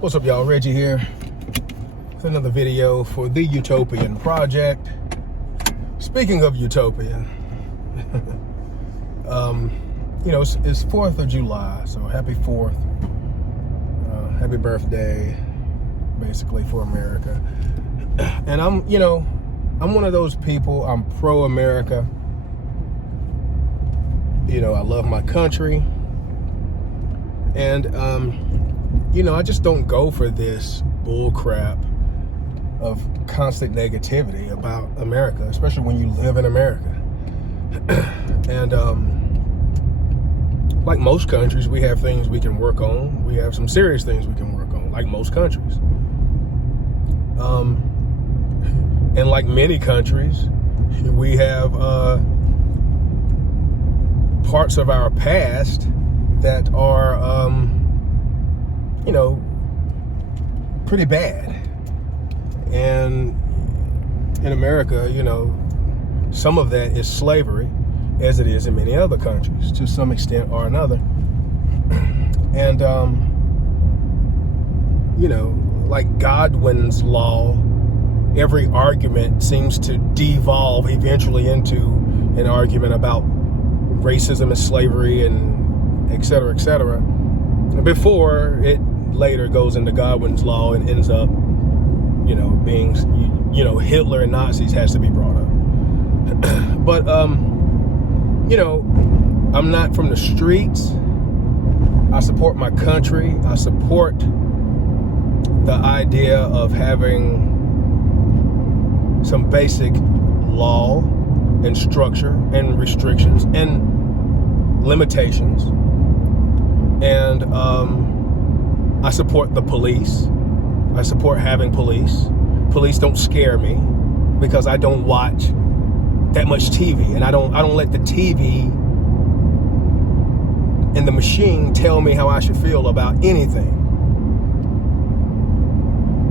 What's up, y'all? Reggie here. It's another video for the Utopian Project. Speaking of Utopia, it's 4th of July, so happy 4th. Happy birthday, basically, for America. And I'm one of those people, I'm pro-America. I love my country. And, I just don't go for this bull crap of constant negativity about America, especially when you live in America. And like most countries, we have things we can work on. We have some serious things we can work on, like most countries. And like many countries, we have parts of our past that are, pretty bad. And in America, some of that is slavery, as it is in many other countries, to some extent or another. And, like Godwin's law, every argument seems to devolve eventually into an argument about racism and slavery and et cetera, before it later goes into Godwin's law and ends up, being, Hitler and Nazis has to be brought up. But, I'm not from the streets. I support my country. I support the idea of having some basic law and structure and restrictions and limitations. And I support the police. I support having police. Police don't scare me because I don't watch that much TV, and I don't let the TV and the machine tell me how I should feel about anything.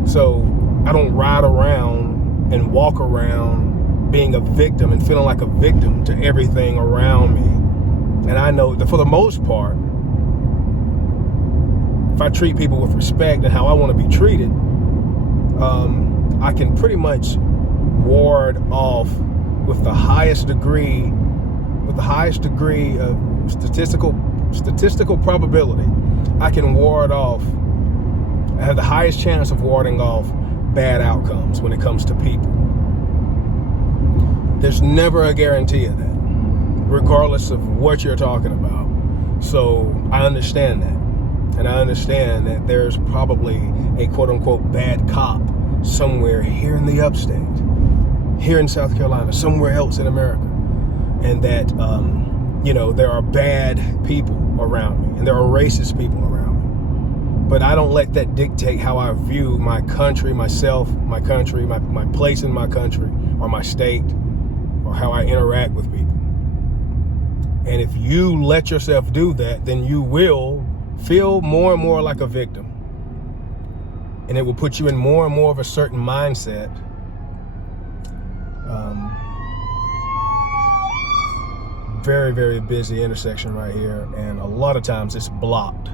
So I don't ride around and walk around being a victim and feeling like a victim to everything around me. And I know that for the most part, if I treat people with respect and how I want to be treated, I can pretty much ward off with the highest degree of statistical probability. I can ward off. I have the highest chance of warding off bad outcomes when it comes to people. There's never a guarantee of that, regardless of what you're talking about. So I understand that. And I understand that there's probably a quote-unquote bad cop somewhere here in the upstate, here in South Carolina, somewhere else in America. And that, there are bad people around me, and there are racist people around me. But I don't let that dictate how I view my country, myself, my country, my place in my country, or my state, or how I interact with people. And if you let yourself do that, then you will feel more and more like a victim. And it will put you in more and more of a certain mindset. Very, very busy intersection right here. And a lot of times it's blocked.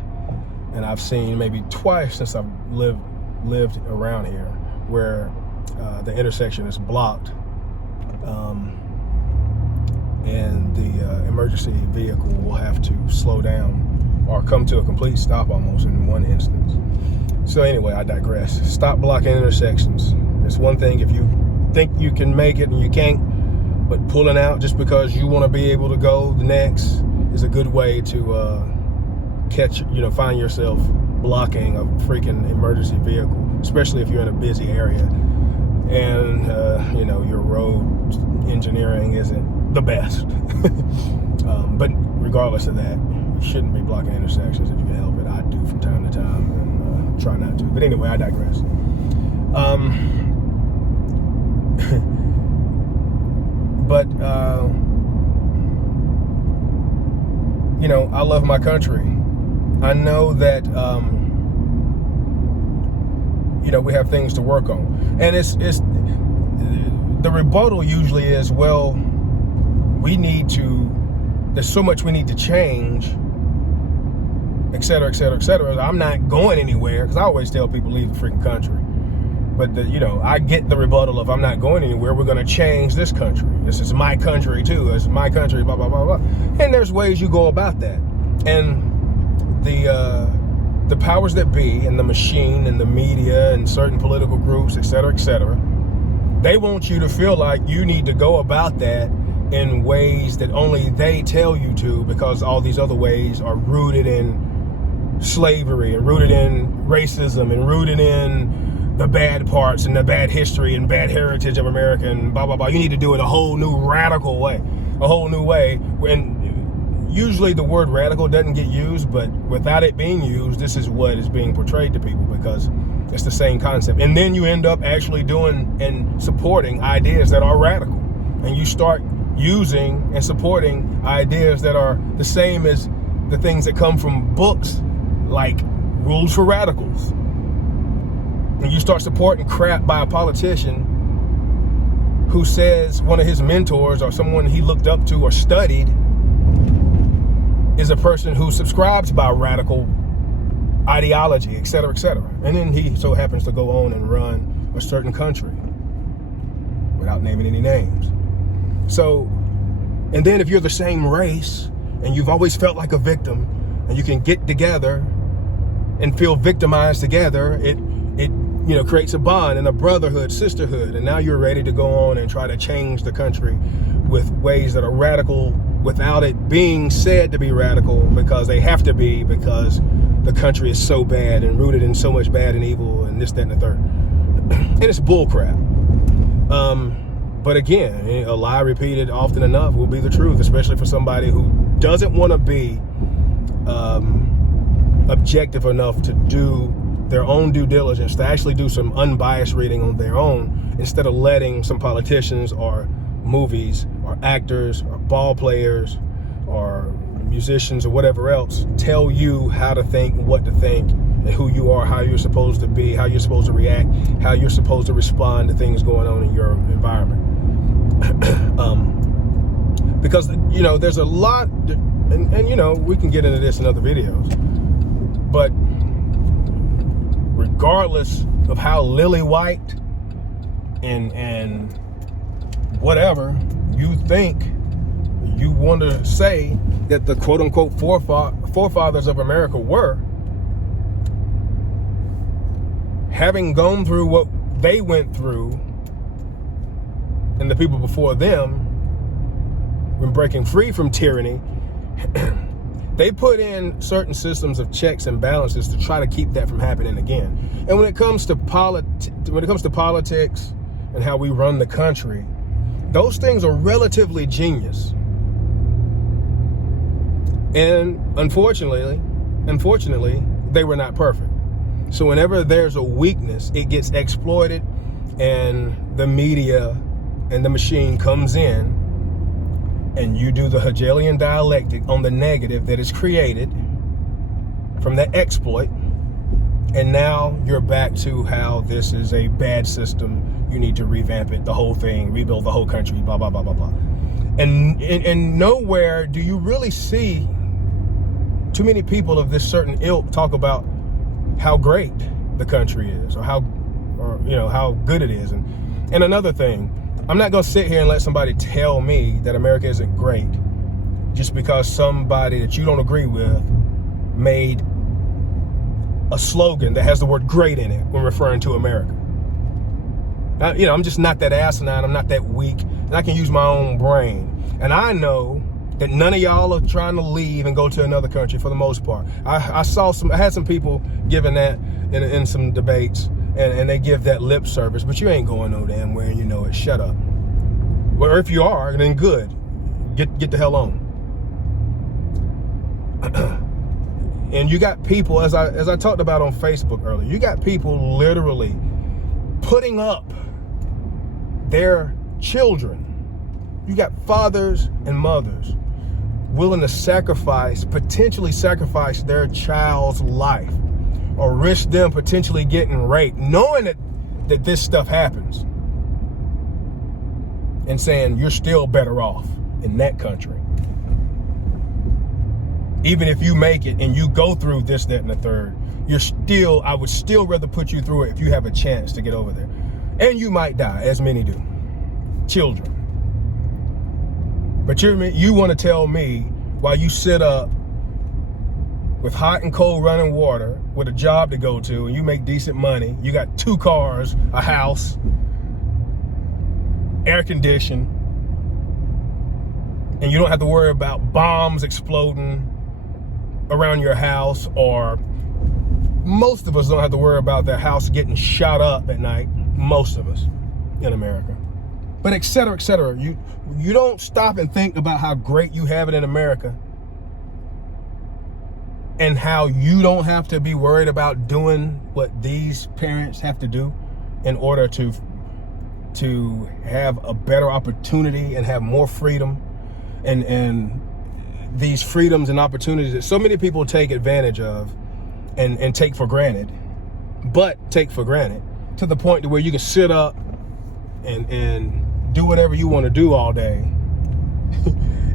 And I've seen maybe twice since I've lived around here where the intersection is blocked. And the emergency vehicle will have to slow down or come to a complete stop almost in one instance. So anyway, I digress. Stop blocking intersections. It's one thing if you think you can make it and you can't, but pulling out just because you want to be able to go the next is a good way to find yourself blocking a freaking emergency vehicle, especially if you're in a busy area and, your road engineering isn't the best. But regardless of that, you shouldn't be blocking intersections if you can help it. I do from time to time, and try not to. But anyway, I digress. I love my country. I know that, we have things to work on. And it's the rebuttal usually is, well, there's so much we need to change et cetera, et cetera, et cetera. I'm not going anywhere, because I always tell people leave the freaking country. But, I get the rebuttal of I'm not going anywhere. We're going to change this country. This is my country, too. It's my country, blah, blah, blah, blah. And there's ways you go about that. And the powers that be and the machine and the media and certain political groups, et cetera, they want you to feel like you need to go about that in ways that only they tell you to, because all these other ways are rooted in slavery and rooted in racism and rooted in the bad parts and the bad history and bad heritage of America and blah, blah, blah. You need to do it a whole new radical way, a whole new way. And usually the word radical doesn't get used, but without it being used, this is what is being portrayed to people, because it's the same concept. And then you end up actually doing and supporting ideas that are radical. And you start using and supporting ideas that are the same as the things that come from books, like Rules for Radicals. And you start supporting crap by a politician who says one of his mentors or someone he looked up to or studied is a person who subscribes by radical ideology, et cetera, et cetera. And then he so happens to go on and run a certain country without naming any names. So, and then if you're the same race and you've always felt like a victim and you can get together and feel victimized together, it creates a bond and a brotherhood, sisterhood. And now you're ready to go on and try to change the country with ways that are radical without it being said to be radical, because they have to be, because the country is so bad and rooted in so much bad and evil and this, that, and the third. And it's bullcrap. But again, a lie repeated often enough will be the truth, especially for somebody who doesn't want to be objective enough to do their own due diligence, to actually do some unbiased reading on their own, instead of letting some politicians or movies or actors or ball players or musicians or whatever else tell you how to think, what to think, and who you are, how you're supposed to be, how you're supposed to react, how you're supposed to respond to things going on in your environment. Because, there's a lot, and we can get into this in other videos, but regardless of how lily white and whatever you think, you want to say that the quote-unquote forefathers of America were, having gone through what they went through and the people before them, when breaking free from tyranny, they put in certain systems of checks and balances to try to keep that from happening again. And when it comes to politics and how we run the country, those things are relatively genius. And unfortunately, they were not perfect. So whenever there's a weakness, it gets exploited, and the media and the machine comes in, and you do the Hegelian dialectic on the negative that is created from that exploit. And now you're back to how this is a bad system. You need to revamp it, the whole thing, rebuild the whole country, blah, blah, blah, blah, blah. And nowhere do you really see too many people of this certain ilk talk about how great the country is, or how good it is. And another thing, I'm not going to sit here and let somebody tell me that America isn't great just because somebody that you don't agree with made a slogan that has the word great in it when referring to America. Now, I'm just not that asinine. I'm not that weak. And I can use my own brain. And I know that none of y'all are trying to leave and go to another country for the most part. I had some people giving that in some debates, and they give that lip service, but you ain't going no damn where, and you know it. Shut up. Well, if you are, then good. Get the hell on. And you got people, as I talked about on Facebook earlier, you got people literally putting up their children. You got fathers and mothers willing to potentially sacrifice their child's life, or risk them potentially getting raped, knowing that this stuff happens, and saying you're still better off in that country. Even if you make it and you go through this, that, and the third, I would still rather put you through it if you have a chance to get over there. And you might die, as many do. Children. But you want to tell me, while you sit up with hot and cold running water, with a job to go to, and you make decent money, you got 2 cars, a house, air conditioned, and you don't have to worry about bombs exploding around your house, or most of us don't have to worry about their house getting shot up at night, most of us in America. But et cetera, et cetera. You don't stop and think about how great you have it in America, and how you don't have to be worried about doing what these parents have to do in order to have a better opportunity and have more freedom, and these freedoms and opportunities that so many people take advantage of and take for granted, to the point to where you can sit up and do whatever you want to do all day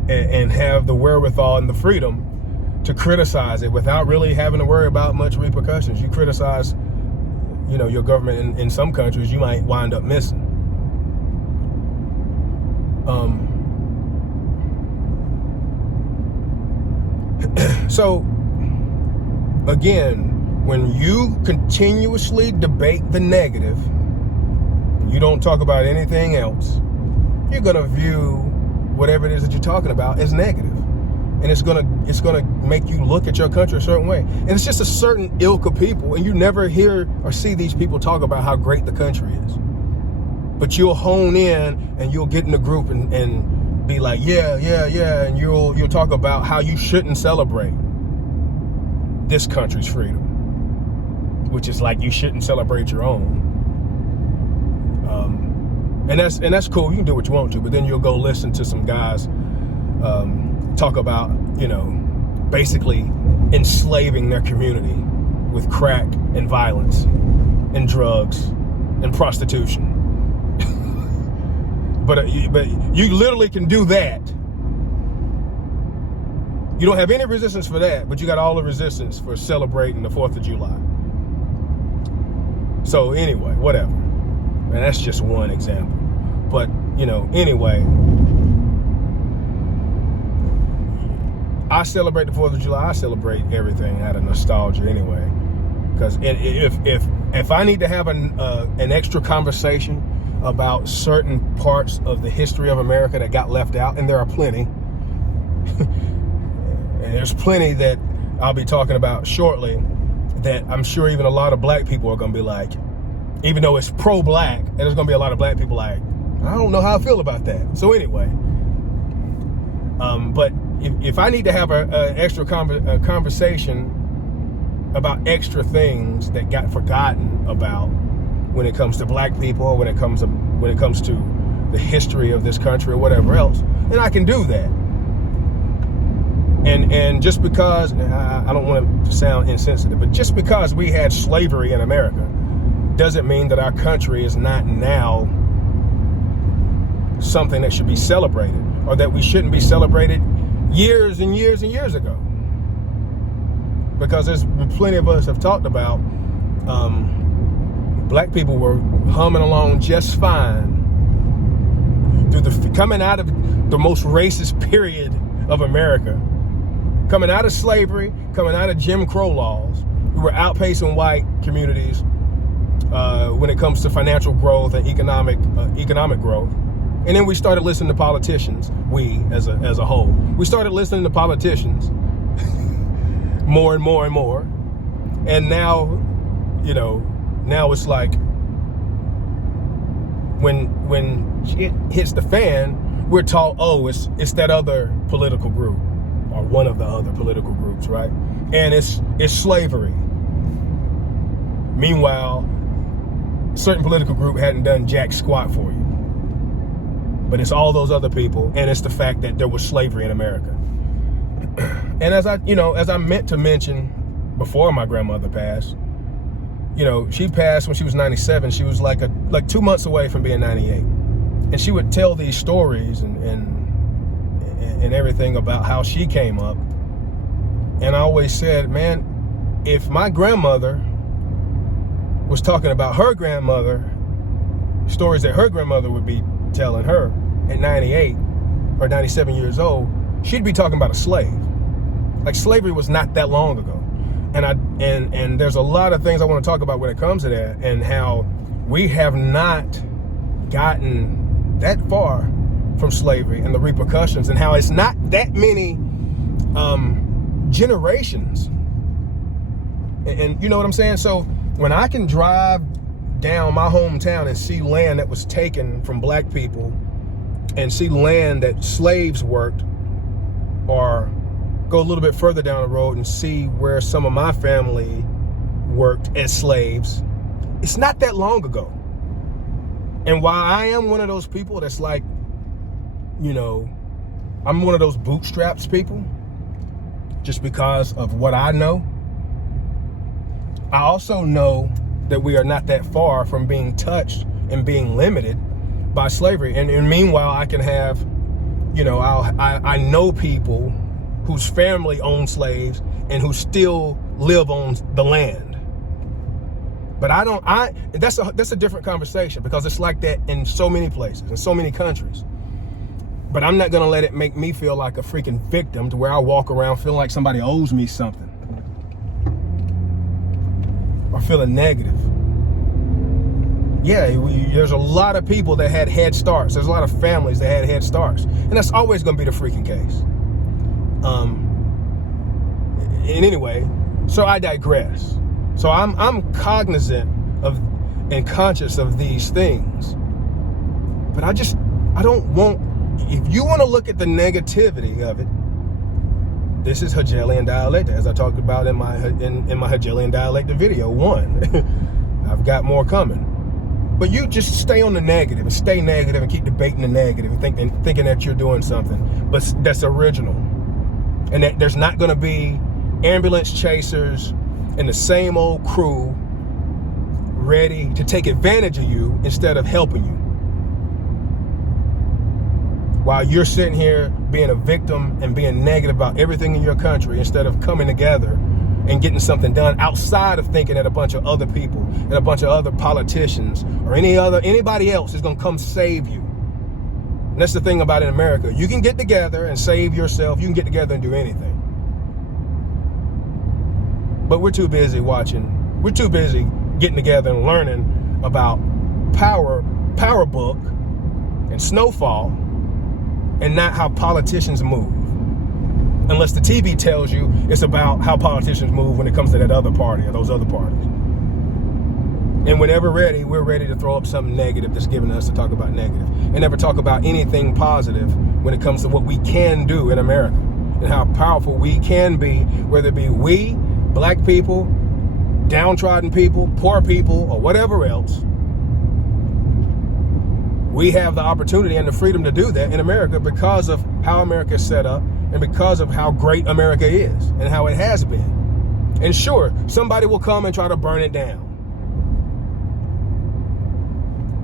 and have the wherewithal and the freedom to criticize it without really having to worry about much repercussions. You criticize, your government in some countries, you might wind up missing. So, again, when you continuously debate the negative, you don't talk about anything else, you're going to view whatever it is that you're talking about as negative. And it's gonna make you look at your country a certain way. And it's just a certain ilk of people, and you never hear or see these people talk about how great the country is. But you'll hone in and you'll get in a group and be like, yeah, and you'll talk about how you shouldn't celebrate this country's freedom, which is like you shouldn't celebrate your own. And that's cool. You can do what you want to, but then you'll go listen to some guys talk about, basically enslaving their community with crack and violence and drugs and prostitution. But you literally can do that. You don't have any resistance for that, but you got all the resistance for celebrating the 4th of July. So anyway, whatever. And that's just one example. But, anyway, I celebrate the 4th of July. I celebrate everything out of nostalgia anyway. Because if I need to have an extra conversation about certain parts of the history of America that got left out, and there are plenty, and there's plenty that I'll be talking about shortly that I'm sure even a lot of black people are going to be like, even though it's pro-black, and there's going to be a lot of black people like, I don't know how I feel about that. So anyway, but if I need to have an extra conversation about extra things that got forgotten about when it comes to black people, or when it comes to the history of this country or whatever else, then I can do that. And just because, I don't want to sound insensitive, but just because we had slavery in America doesn't mean that our country is not now something that should be celebrated, or that we shouldn't be celebrated years and years and years ago. Because there's plenty of us have talked about, black people were humming along just fine through coming out of the most racist period of America, coming out of slavery, coming out of Jim Crow laws. We were outpacing white communities when it comes to financial growth and economic growth. And then we started listening to politicians. We, as a whole, we started listening to politicians more and more and more. And now, now it's like when it hits the fan, we're taught, oh, it's that other political group, or one of the other political groups, right? And it's slavery. Meanwhile, a certain political group hadn't done jack squat for you. But it's all those other people, and it's the fact that there was slavery in America. And as I meant to mention before my grandmother passed, she passed when she was 97. She was like 2 months away from being 98. And she would tell these stories and everything about how she came up And I always said, man, if my grandmother was talking about her grandmother, stories that her grandmother would be telling her at 98 or 97 years old, she'd be talking about a slave. Like, slavery was not that long ago. And there's a lot of things I want to talk about when it comes to that, and how we have not gotten that far from slavery and the repercussions, and how it's not that many generations. And you know what I'm saying? So when I can drive down my hometown and see land that was taken from black people, and see land that slaves worked, or go a little bit further down the road and see where some of my family worked as slaves, it's not that long ago. And while I am one of those people that's like, you know, I'm one of those bootstraps people, just because of what I know, I also know that we are not that far from being touched and being limited by slavery. And meanwhile, I can have, you know, I know people whose family owned slaves and who still live on the land. But that's a different conversation, because it's like that in so many places, in so many countries. But I'm not gonna let it make me feel like a freaking victim, to where I walk around feeling like somebody owes me something, or feeling negative. Yeah, there's a lot of people that had head starts. There's a lot of families that had head starts. And that's always gonna be the freaking case. And anyway, so I digress. So I'm cognizant of and conscious of these things. But I don't want, if you want to look at the negativity of it, this is Hegelian dialect, as I talked about in my Hegelian dialect video 1. I've got more coming. But you just stay on the negative, and stay negative, and keep debating the negative, and thinking that you're doing something, but that's original. And that there's not going to be ambulance chasers and the same old crew ready to take advantage of you instead of helping you, while you're sitting here being a victim and being negative about everything in your country, instead of coming together and getting something done, outside of thinking that a bunch of other people and a bunch of other politicians or anybody else is going to come save you. And that's the thing about in America. You can get together and save yourself. You can get together and do anything. But we're too busy watching. We're too busy getting together and learning about Power Book and Snowfall, and not how politicians move. Unless the TV tells you it's about how politicians move when it comes to that other party or those other parties. And whenever ready, we're ready to throw up something negative that's giving us to talk about negative, and never talk about anything positive when it comes to what we can do in America and how powerful we can be, whether it be we, black people, downtrodden people, poor people, or whatever else. We have the opportunity and the freedom to do that in America because of how America is set up, and because of how great America is and how it has been. And sure, somebody will come and try to burn it down.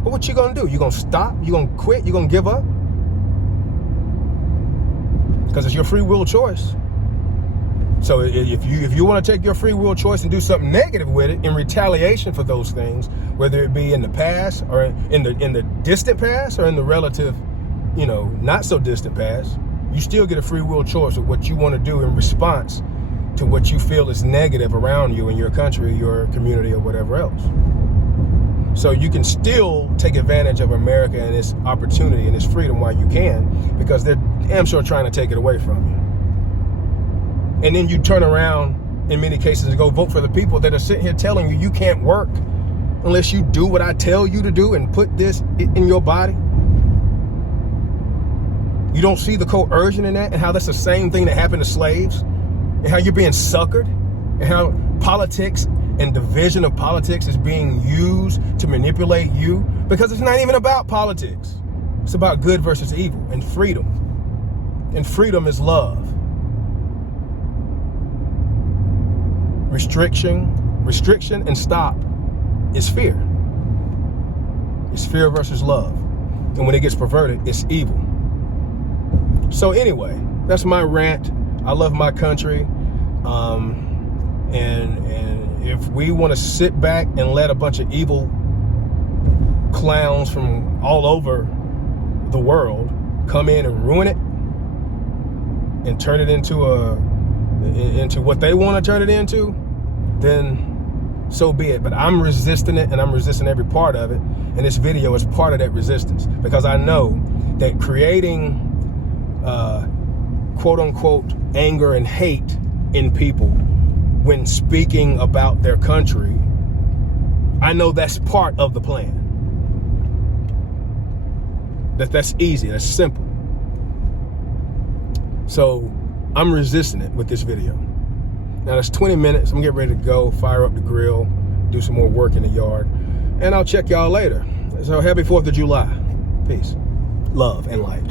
But what you gonna do? You gonna stop? You gonna quit? You gonna give up? Because it's your free will choice. So if you want to take your free will choice and do something negative with it in retaliation for those things, whether it be in the past or in the distant past or in the relative, you know, not so distant past, you still get a free will choice of what you want to do in response to what you feel is negative around you in your country, your community, or whatever else. So you can still take advantage of America and its opportunity and its freedom while you can, because they're damn sure trying to take it away from you. And then you turn around in many cases and go vote for the people that are sitting here telling you can't work unless you do what I tell you to do and put this in your body. You don't see the coercion in that, and how that's the same thing that happened to slaves, and how you're being suckered, and how politics and division of politics is being used to manipulate you, because it's not even about politics. It's about good versus evil and freedom. And freedom is love. Restriction and stop is fear. It's fear versus love. And when it gets perverted, it's evil. So anyway, that's my rant. I love my country. And if we want to sit back and let a bunch of evil clowns from all over the world come in and ruin it and turn it into what they want to turn it into, then so be it. But I'm resisting it, and I'm resisting every part of it. And this video is part of that resistance, because I know that creating quote unquote anger and hate in people when speaking about their country, I know that's part of the plan. That's easy, that's simple. So I'm resisting it with this video. Now it's 20 minutes, I'm getting ready to go, fire up the grill, do some more work in the yard, and I'll check y'all later. So happy 4th of July. Peace, love, and light.